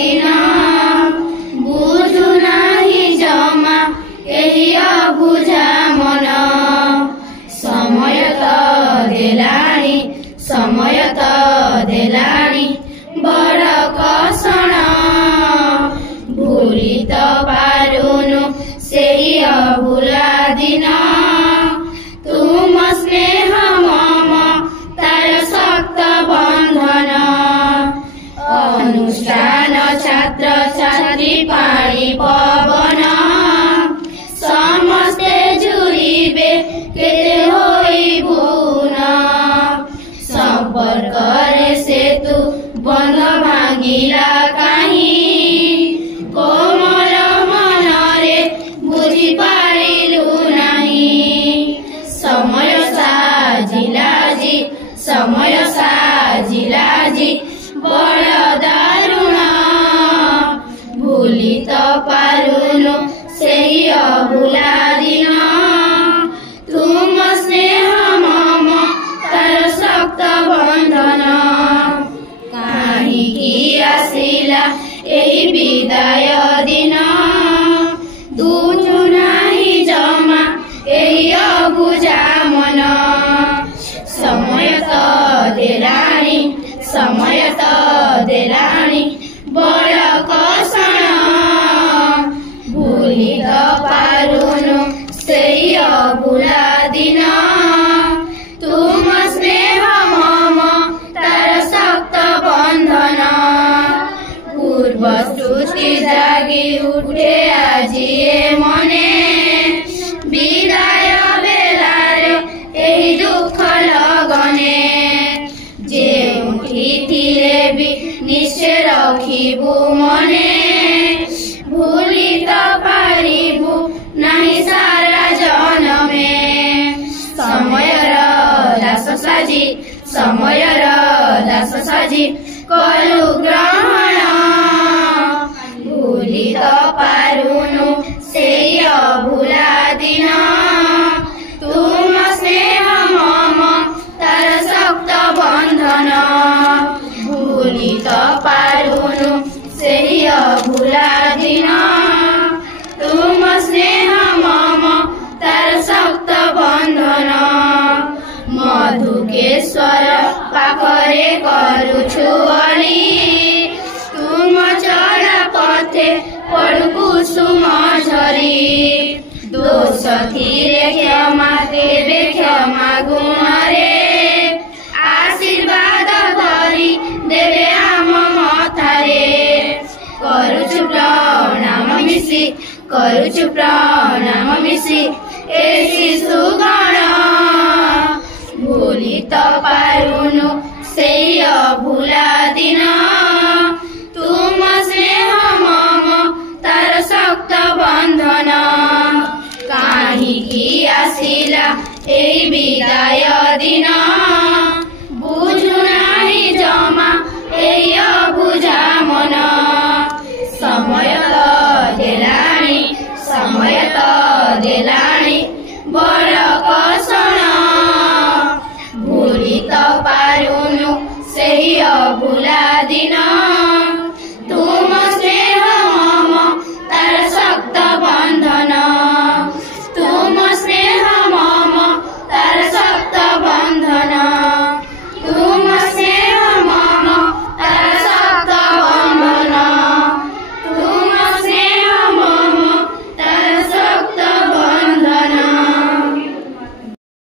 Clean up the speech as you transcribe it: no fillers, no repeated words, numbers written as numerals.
दिन बुझु नाही जमा एही अबुझा मन समय त देलानी बड़ कषण भूली त पारुनु सेही अभुला दिन तुम स्नेह मम तार शक्त बंधन अनुष्ठान छात्र छात्री पाणी पवन समस्ते जुड़िबे केते होई भुवन संपर्क रे सेतु बंध भांगिला काहीं कोमल मन रे बुझी पारिलु नहीं समय साजिला जी बड़ दारुण भूली त पारुनु सेही अभुला दिन तुम स्नेह मम तार शक्त बंधन काहिकी आसिला एही विदाय दिन बुझु नाही जमा एही अबुझा मन समय त देलानी बड़ कषण भूली त पारुनु सेही अभुला दिन तुम स्नेह मम तार शक्त बंधन पूर्व स्तुति जागी उठे आजी मने विदाय बेलारे एही दुख लगने निश्चय रखिबु मने भूली त पारिबु नाही सारा जनमे समयर दास साजी कलु ग्रहण भूली त पारुनु सेही अभुला दिन तुम स्नेह मम तार शक्त बंधन भूली त पारुनु सेही अभुला दिन तुम स्नेह मम तार शक्त बंधन मधुकेश्वर पाखरे करुछु अली तुम चढ़ा पथे पड़ु कुसुम झरी दोष थिरे क्षमा देवे क्षमा गुणरे आशीर्वाद धरी देवे आम मथारे करुछु प्रणाम मिसी ए शिशुगण भूली त पारुनु सेही अभुला दिन तुम स्नेह मम तार शक्त बंधन काहिकी आसिला एही विदाय दिन बुझु नाही जमा एही अबुझा